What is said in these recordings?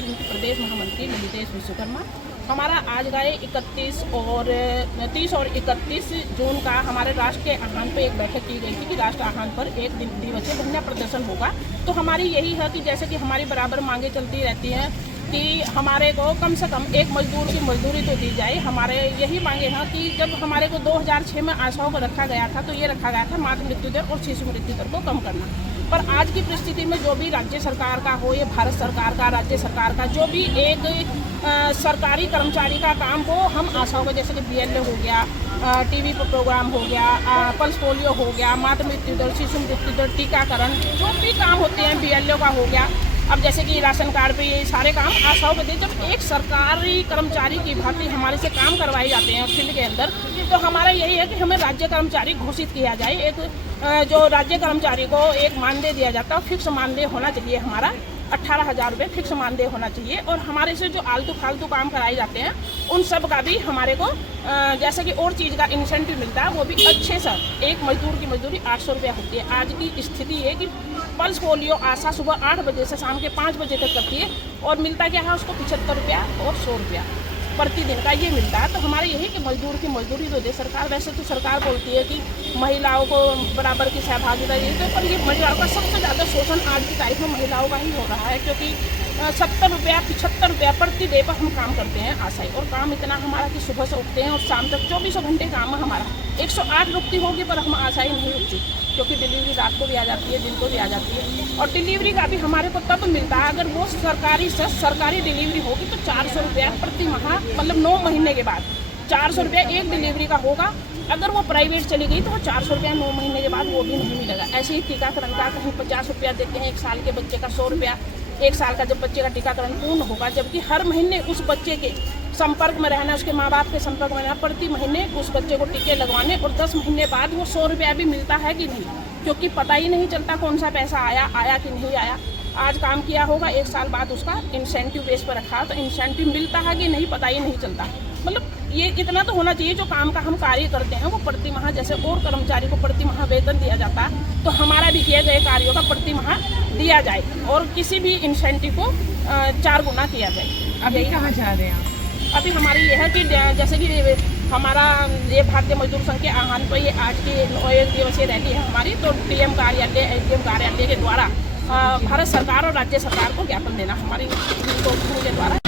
छत्तीसगढ़ की प्रदेश महामंत्री ललितेश विश्वकर्मा। हमारा आज गए 30 और 31 जून का हमारे राष्ट्र के आह्वान पर एक बैठक की गई थी कि राष्ट्र आह्वान पर एक दिवसीय धरना प्रदर्शन होगा। तो हमारी यही है कि जैसे कि हमारी बराबर मांगे चलती रहती हैं कि हमारे को कम से कम एक मजदूर की मजदूरी तो दी जाए। हमारे यही मांगे हैं कि जब हमारे को 2006 में आशाओं को रखा गया था तो ये रखा गया था मातृ मृत्यु दर और शिशु मृत्यु दर को कम करना। पर आज की परिस्थिति में जो भी राज्य सरकार का हो या भारत सरकार का, राज्य सरकार का, जो भी एक सरकारी कर्मचारी का काम हो, हम आशाओं को जैसे कि BLO हो गया, TV पर प्रोग्राम हो गया, पल्स पोलियो हो गया, मातृ मृत्यु दर, शिशु मृत्यु दर, टीकाकरण, जो भी काम होते हैं BLO का हो गया। अब जैसे कि राशन कार्ड पे ये सारे काम आशाओं को दे, जब एक सरकारी कर्मचारी की भांति हमारे से काम करवाए जाते हैं फील्ड के अंदर, तो हमारा यही है कि हमें राज्य कर्मचारी घोषित किया जाए। एक जो राज्य कर्मचारी को एक मानदेय दिया जाता है, फिक्स मानदेय होना चाहिए। हमारा 18,000 रुपये फिक्स मानदेय होना चाहिए। और हमारे से जो आलतू फालतू काम कराए जाते हैं उन सब का भी हमारे को जैसे कि और चीज़ का इंसेंटिव मिलता है, वो भी अच्छे से। एक मजदूर की मजदूरी 800 रुपया होती है। आज की स्थिति है कि पल्स पोलियो आशा सुबह 8 बजे से शाम के 5 बजे तक करती है और मिलता क्या है उसको 75 रुपया और 100 रुपया प्रतिदिन का ये मिलता है। तो हमारे यही कि मजदूर की मजदूरी तो दे सरकार। वैसे तो सरकार बोलती है कि महिलाओं को बराबर की सहभागिता दी, तो पर ये महिलाओं का सबसे ज़्यादा शोषण आज की तारीख में महिलाओं का ही हो रहा है, क्योंकि 70 रुपया 75 रुपया प्रति डे पर हम काम करते हैं आशाई। और काम इतना हमारा कि सुबह से उठते हैं और शाम तक 24 घंटे काम है हमारा। 108 रुकती होगी पर हम आशाई नहीं रुकती, क्योंकि डिलीवरी रात को भी आ जाती है, दिन को भी आ जाती है। और डिलीवरी का भी हमारे को तब मिलता है अगर वो सरकारी डिलीवरी होगी तो 400 रुपया प्रति माह, मतलब 9 महीने के बाद 400 रुपया एक डिलीवरी का होगा। अगर वो प्राइवेट चली गई तो वो 400 रुपया 9 महीने के बाद वो भी नहीं मिलेगा। ऐसे ही टीकाकरण का कहीं 50 रुपया देते हैं, 1 साल के बच्चे का 100 रुपया, 1 साल का जब बच्चे का टीकाकरण पूर्ण होगा, जबकि हर महीने उस बच्चे के संपर्क में रहना, उसके माँ बाप के संपर्क में रहना, प्रति महीने उस बच्चे को टीके लगवाने और 10 महीने बाद वो 100 रुपया भी मिलता है कि नहीं, क्योंकि पता ही नहीं चलता कौन सा पैसा आया कि नहीं आया। आज काम किया होगा, 1 साल बाद उसका इंसेंटिव बेस पर रखा तो इंसेंटिव मिलता है कि नहीं पता ही नहीं चलता। मतलब ये इतना तो होना चाहिए जो काम का हम कार्य करते हैं वो प्रति माह, जैसे और कर्मचारी को प्रति माह वेतन दिया जाता है तो हमारा भी किए गए कार्यों का प्रति माह दिया जाए और किसी भी इंसेंटिव को 4 गुना किया जाए। अभी कहाँ जा रहे हैं? अभी हमारी ये है कि जैसे कि हमारा ये भारतीय मजदूर संघ के आह्वान पर ये आज की 1 दिवसीय रैली है हमारी, तो DM कार्यालय, SDM कार्यालय के द्वारा भारत सरकार और राज्य सरकार को ज्ञापन देना हमारी के द्वारा।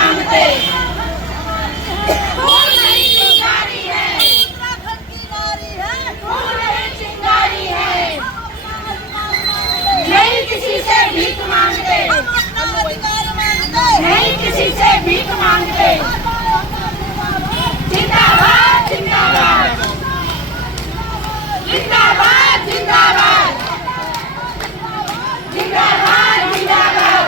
मांगते। नहीं किसी से भीख मांगते, नहीं किसी से भीख मांगते। जिंदाबाद जिंदाबाद जिंदाबाद जिंदाबाद जिंदाबाद जिंदाबाद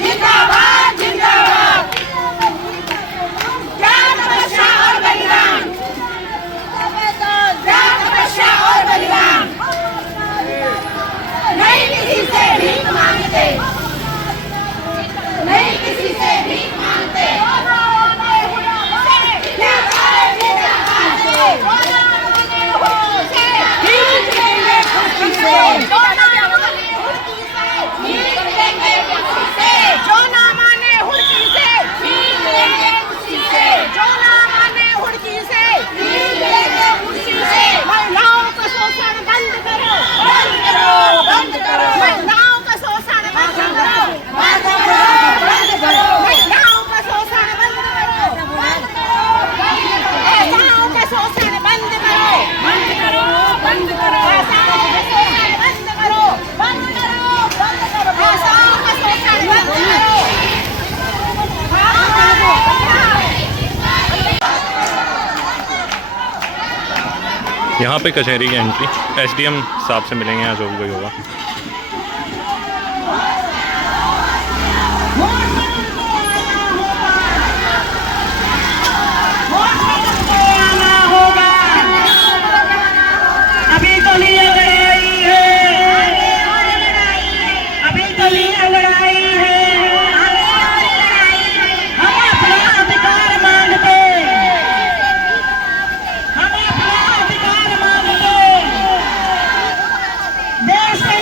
जिंदाबाद जिंदाबाद। क्या तपस्या और बलिदान, क्या तपस्या और बलिदान। नहीं किसी से भीख मांगते, नहीं किसी से भीख मांगते। जो ना माने हुड़की से, भीख लेंगे कुर्सी से। जो ना माने हुड़की से, भीख लेंगे कुर्सी से। महिलाओं का शोषण बंद करो, बंद करो, बंद करो। महिलाओं का शोषण बंद करो, बंद करो, बंद करो। महिलाओं का शोषण बंद करो, बंद करो, बंद करो। महिलाओं का शोषण बंद करो, बंद करो, बंद करो। महिलाओं का शोषण बंद करो, बंद करो, बंद करो। महिलाओं का शोषण बंद करो। यहाँ पे कचहरी की एंट्री, एसडीएम साहब से मिलेंगे यहाँ जो भी कोई होगा। अभी तो नहीं लड़ाई है, अभी तो नहीं लड़ाई है। हम अपना अधिकार मांगते, हम अपना अधिकार मांगते। देश के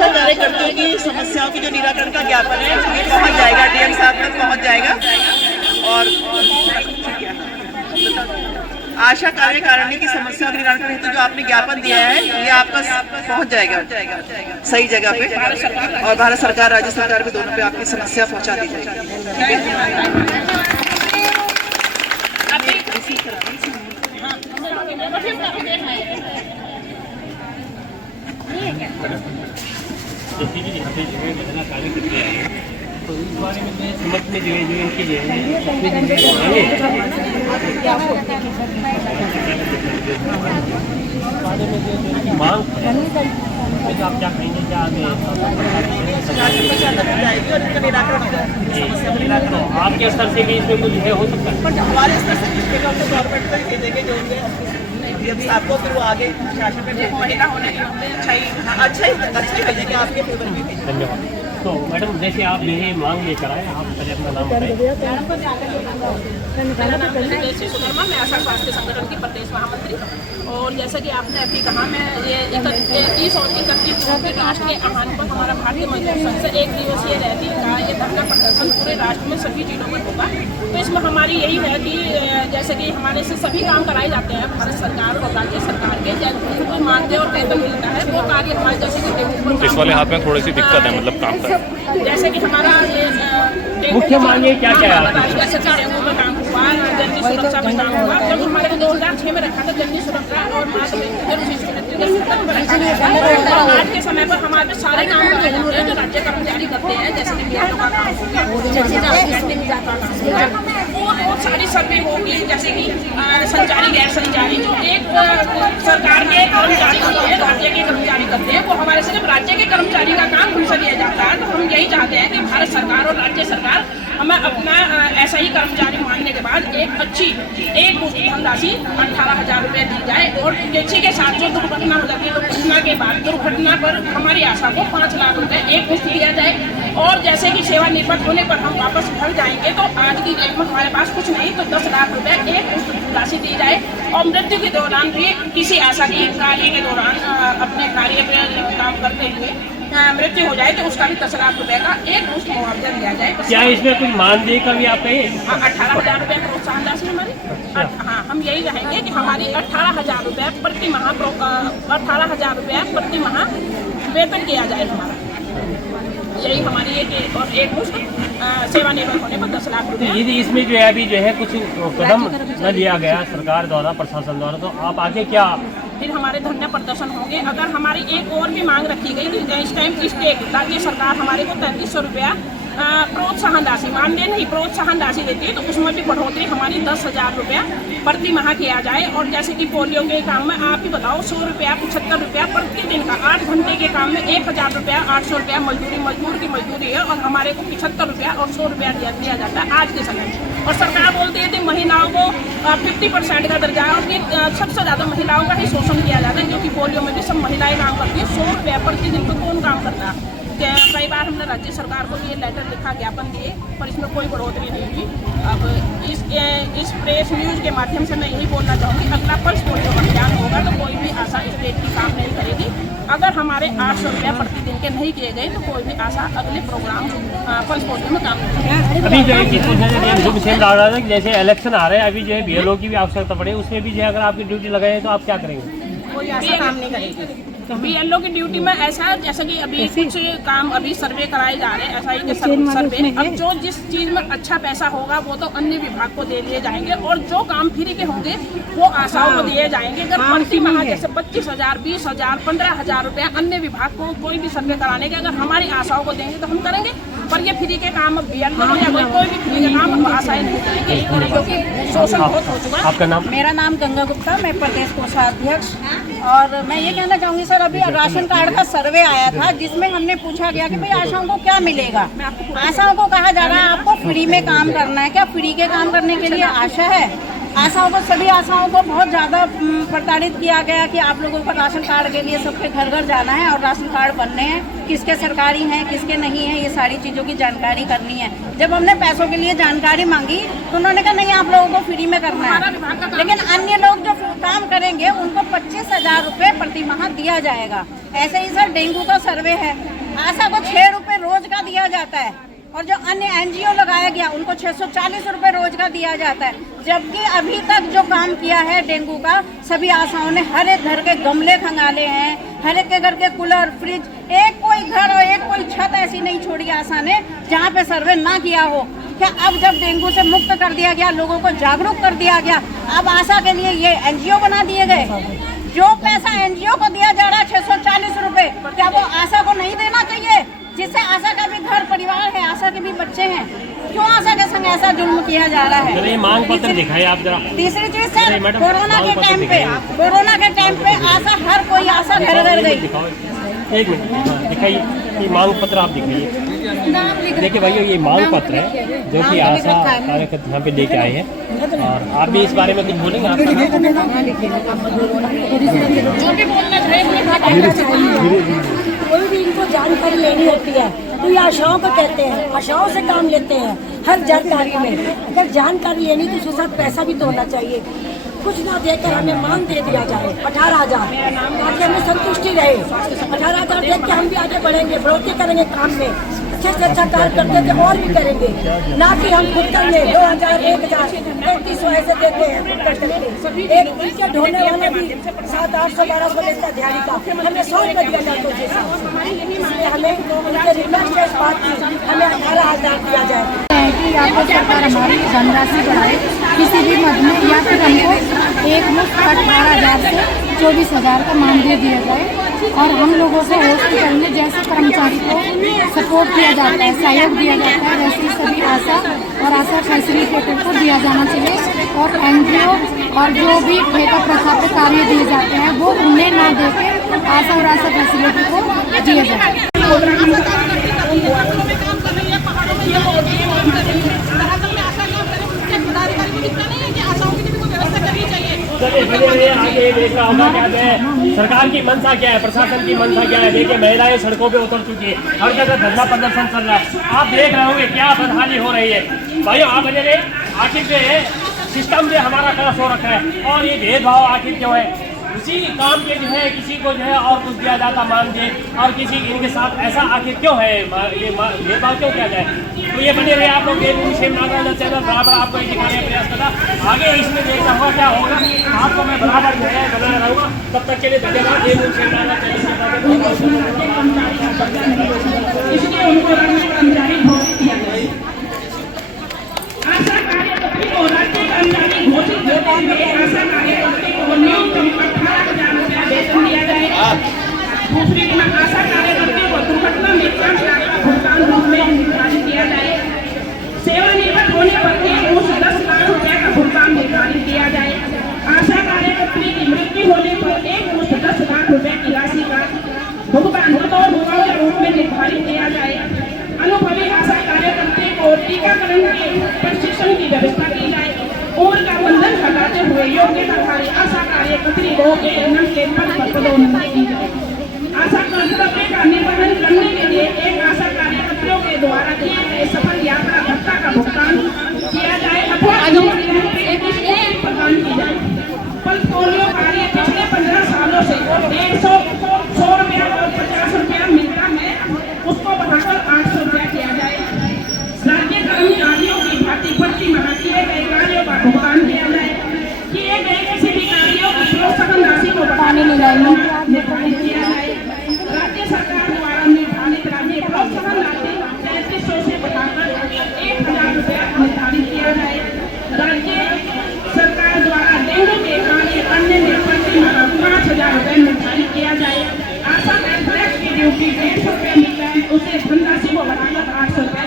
आशा कार्यकर्ताओं की समस्याओं की जो निराकरण का ज्ञापन है ये पहुंच जाएगा, डीएम साहब तक पहुंच जाएगा। और आशा कार्यकारिणी की समस्या के निराकरण हेतु जो आपने ज्ञापन दिया है ये आपका पहुंच जाएगा सही जगह पे, और भारत सरकार राज्य सरकार भी दोनों पे आपकी समस्या पहुंचा दी जाएगी। तो इस बारे में समझ में जो इनकी जो है मांग आप क्या कहेंगे, क्या आगे आपके स्तर से भी इसमें कुछ है हो सकता है? हमारे स्तर से गवर्नमेंट को भेजेंगे जो उनके आपको, फिर वो आगे शासन में महिला होने के अच्छा ही भेजेंगे, आपके फेवर में भेजेंगे। धन्यवाद। तो मैडम जैसे आप ये मांग लेकर आए, आप पहले अपना नाम बताएं। मेरा नाम है जय श्री सुधर्मा, मैं आशा स्वास्थ्य संगठन की प्रदेश महामंत्री। और जैसा कि आपने अभी कहा, मैं ये 30 और 31 जून के राष्ट्रीय आह्वान पर हमारा भारतीय मजदूर संघ से 1 दिवसीय रैली का ये धरना प्रदर्शन पूरे राष्ट्र में सभी जिलों में होगा। तो इसमें हमारी यही है कि जैसे कि हमारे से सभी काम कराए जाते हैं भारत सरकार और राज्य सरकार के, जैसे कोई मानदेय और वेतन मिलता है वो कार्य हमारे जैसे कि इस वाले हाथ में थोड़ी सी दिक्कत है, मतलब काम कर, जैसे कि हमारा ये मुख्य मांगे क्या क्या है? जैसे डेंगू में काम हुआ, जननी सुरक्षा में काम हुआ। जब हमारे को 2006 में रखा था जननी सुरक्षा और आज के समय पर हमारे सारे काम कराए जाते हैं जो राज्य कर्मचारी करते हैं, जैसे कि बिहार का काम हो गया, वो सारी सर्वे होगी, जैसे कि संचारी गैर संचारी जो एक सरकार के कर्मचारी होते हैं, राज्य के कर्मचारी करते हैं, वो हमारे सिर्फ राज्य के कर्मचारी का काम हमसे लिया जाता है। तो हम यही चाहते हैं कि भारत सरकार और राज्य सरकार हमें अपना ऐसा ही कर्मचारी मानने के बाद एक अच्छी एक धनराशि 18,000 रुपये दी जाए, और इसी के साथ जो दुर्घटना हो जाती है दुर्घटना के बाद दुर्घटना पर हमारी आशा को 5 लाख रुपये एक मुश्त दिया जाए। और जैसे कि सेवानिवृत्त होने पर हम वापस घर जाएंगे तो आज की डेट में हमारे पास कुछ नहीं तो 10 लाख रुपये एक मुश्त राशि दी जाए। और मृत्यु के दौरान भी किसी आशा की कार्य के दौरान अपने कार्य पर काम करते हुए मृत्यु हो जाए तो उसका भी 10 लाख रुपए का एक मुश्त मुआवजा दिया जाए। क्या इसमें कुछ मानदेय का भी आप कहें? 18,000 रुपये प्रोत्साहन राशि हमारी। हाँ, हम यही कहेंगे कि हमारी 18,000 रुपये प्रति माह 18,000 रुपये प्रति माह वेतन किया जाए हमारा, यही हमारी एक मुश्त सेवानिवृत्त होने पर 10 लाख रुपये। यदि इसमें जो है अभी जो है कुछ कदम न लिया गया सरकार द्वारा, प्रशासन द्वारा, तो आप आगे क्या? फिर हमारे धरना प्रदर्शन होंगे। अगर हमारी एक और भी मांग रखी गई कि इस टाइम स्टेट राज्य सरकार हमारे को 3300 रुपया प्रोत्साहन राशि, मानदेय नहीं प्रोत्साहन राशि देती है, तो उसमें भी बढ़ोतरी हमारी 10,000 रुपया प्रति माह किया जाए। और जैसे कि पोलियो के काम में आप ही बताओ 100 रुपया 75 रुपया प्रतिदिन का, 8 घंटे के काम में 1,000 रुपया 800 रुपया मजदूर की मजदूरी है, और हमारे को 75 रुपया और 100 रुपया दिया जाता है आज के समय में। और सरकार बोलती है कि महिलाओं को 50% का दर्जा है, और सबसे ज़्यादा महिलाओं का ही शोषण किया जाता है, क्योंकि पोलियो में भी सब महिलाएं काम करती हैं। 100 रुपया प्रतिदिन पर कौन काम करता है? कई बार हमने राज्य सरकार को ये लेटर लिखा, ज्ञापन दिए, पर इसमें कोई बढ़ोतरी नहीं हुई। अब इस प्रेस न्यूज़ के माध्यम से मैं यही बोलना चाहूँगी, अगला पल्स पोलियो अभियान होगा तो कोई भी आशा स्टेट की काम नहीं करेगी। अगर हमारे 800 रुपया प्रतिदिन के नहीं किए गए तो कोई भी आशा अगले प्रोग्राम पल्स पोलियो में काम नहीं करेगी। अभी जो है जो विषय आ रहा था कि जैसे इलेक्शन आ रहे हैं, अभी जो है बीएलओ की भी आवश्यकता पड़े, उसमें भी जो है अगर आपकी ड्यूटी लगाए तो आप क्या करेंगे? कोई ऐसा काम नहीं करेगी। बीएलओ की ड्यूटी में ऐसा जैसे कि अभी कुछ काम अभी सर्वे कराए जा रहे हैं, एसआई के सर्वे। अब जो जिस चीज में अच्छा पैसा होगा वो तो अन्य विभाग को दे दिए जाएंगे, और जो काम फ्री के होंगे वो आशाओं को दिए जाएंगे। अगर प्रति माह जैसे 25,000 20,000 15,000 रुपया अन्य विभाग को कोई भी सर्वे कराने के अगर हमारी आशाओं को देंगे तो हम करेंगे। पर ये फ्री के काम बीएलओ या कोई भी फ्री के काम आशाएं नहीं करेंगे, क्योंकि शोषण बहुत हो चुका है। आपका नाम? मेरा नाम गंगा गुप्ता, मैं प्रदेश कोषाध्यक्ष। और मैं ये कहना चाहूँगी सर, अभी राशन कार्ड का सर्वे आया था जिसमें हमने पूछा गया कि भाई आशाओं को क्या मिलेगा। आशाओं को कहा जा रहा है आपको फ्री में काम करना है। क्या फ्री के काम करने के लिए आशा है? आशाओं को, सभी आशाओं को बहुत ज़्यादा प्रताड़ित किया गया कि आप लोगों को राशन कार्ड के लिए सबके घर घर जाना है और राशन कार्ड बनने हैं, किसके सरकारी हैं किसके नहीं है, ये सारी चीज़ों की जानकारी करनी है। जब हमने पैसों के लिए जानकारी मांगी तो उन्होंने कहा नहीं आप लोगों को फ्री में करना है, लेकिन अन्य लोग जो काम करेंगे उनको 25,000 रुपये प्रति माह दिया जाएगा। ऐसे ही सर डेंगू का सर्वे है, आशा को 6 रुपए रोज का दिया जाता है और जो अन्य एनजीओ लगाया गया उनको 640 रुपए रोज का दिया जाता है। जबकि अभी तक जो काम किया है डेंगू का, सभी आशाओं ने हर एक घर के गमले खंगाले हैं, हर एक के घर के कूलर, फ्रिज, एक कोई घर और एक कोई छत ऐसी नहीं छोड़ी आशा ने जहाँ पे सर्वे ना किया हो। क्या अब जब डेंगू से मुक्त कर दिया गया, लोगों को जागरूक कर दिया गया, अब आशा के लिए ये एनजीओ बना दिए गए। जो पैसा एनजीओ को दिया जा रहा है 640 रुपए, क्या वो आशा को नहीं देना चाहिए? जिससे आशा का भी घर परिवार है, आशा के भी बच्चे हैं, क्यों आशा के संग ऐसा जुल्म किया जा रहा है? ये मांग पत्र दिखाइए आप जरा। तीसरी चीज सर, कोरोना के टाइम पे आशा, हर कोई आशा घर घर गई। एक मिनट दिखाइए, ये मांग पत्र आप दिखाइए। देखिए भाइयों, ये मांग पत्र है जो कि आशा कार्यकर्ता यहाँ पे लेके आए हैं, और आप भी इस बारे में कुछ बोलेंगे? आप जो भी बोलना चाहिए, कोई भी इनको जानकारी लेनी होती है तो ये आशाओं को कहते हैं, आशाओं से काम लेते हैं हर जानकारी में। अगर जानकारी लेनी तो उसके साथ पैसा भी तो होना चाहिए। कुछ ना देकर हमें मांग दे दिया जाए 18,000, ताकि हमें संतुष्टि रहे। 18,000 देख के हम भी आगे बढ़ेंगे, बढ़ोतरी करेंगे काम में, अच्छे से अच्छा कार्य करते थे और भी करेंगे, ना कि हम खुद कर लें 2,000, 1,000, 3,500 ऐसे देते हैं। एक टिकट ढोने वाला भी 700-800, 1,200 लेता है दिहाड़ी का, हमें 100 रुपये दिया जाता है। इसलिए हमें उनके रिक्वेस्ट है इस बात की, हमें 18,000 दिया जाए कि या तो सरकार हमारी धनराशि बढ़ाए किसी भी मद में, या फिर हमको एक मुश्त 18,000 से 24,000 का मानदेय दिया जाए। और हम लोगों को हॉस्पिटल में जैसे कर्मचारी को सपोर्ट किया जाता है, सहयोग दिया जाता है, वैसे ही सभी आशा और आशा फैसिलिटेटर को दिया जाना चाहिए। और एनजीओ और जो भी ठेका प्रथा पे कार्य दिए जाते हैं वो उन्हें ना देके आशा और आशा फैसिलिटी को दिया जाए। आगे देख रहा होगा क्या है, सरकार की मंशा क्या है, प्रशासन की मंशा क्या है। देखिए महिलाएं सड़कों पे उतर चुकी है, हर जगह धरना प्रदर्शन चल रहा है। आप देख रहे होंगे क्या बदहाली हो रही है। भाइयों आप बने आखिर जो है सिस्टम में हमारा कलश हो रखा है, और ये भेदभाव आखिर क्यों है? उसी काम के जो है किसी को जो है और कुछ दिया जाता मान दे, और किसी इनके साथ ऐसा आखिर क्यों है? ये भेदभाव क्यों किया जाए? तो ये बने रहे आप लोग नागराज चैनल बराबर आपको दिखाने का प्रयास करता। आगे इसमें देखना होगा क्या होगा, आपको मैं बराबर जो है बना रहूँगा। तब तक के लिए धन्यवाद। दूसरी आशा कार्यकर्ता को दुर्घटना में 5 लाख का भुगतान रूप में निर्धारित किया जाए। सेवानिवृत्त होने पर 10 लाख रुपए का भुगतान निर्धारित किया जाए। आशा कार्यकर्त्री की मृत्यु होने पर 10 लाख रुपए की राशि का भुगतान के रूप में निर्धारित किया जाए। अनुभवी आशा कार्यकर्ता को टीकाकरण के प्रशिक्षण की व्यवस्था की जाए। उम्र का बंधन हटाते हुए योग्यताधारी आशा कार्यकर्त्री को के पद पर पदोन्नति की जाए। आशा कर्तव्य का निर्वहन करने के लिए एक आशा कार्यकर्तियों के द्वारा किए गए सफल यात्रा भत्ता का भुगतान किया जाए अथवा प्रदान की जाए। पोलियो कार्य पिछले 15 सालों से 100 रुपया और 50 रुपया मिलता है, उसको बढ़ाकर 800 रुपया किया जाए। राज्य कर्मचारियों की भर्ती में किए गए कार्यों का भुगतान किया जाए। किए गए किसी भी कार्यों की प्रोत्साहन राशि को निर्धारित किया जाए। राज्य सरकार द्वारा निर्धारित राज्य प्रोत्साहन राशि 3300 से बढ़ाकर 1,000 रुपया निर्धारित किया जाए। राज्य सरकार द्वारा डेंगू के कार्य करने में प्रति माह 5,000 रुपये निर्धारित किया जाए। आशा की ड्यूटी 150 रुपये मिलता है, उसे धनराशि को बढ़ाकर 800 रुपये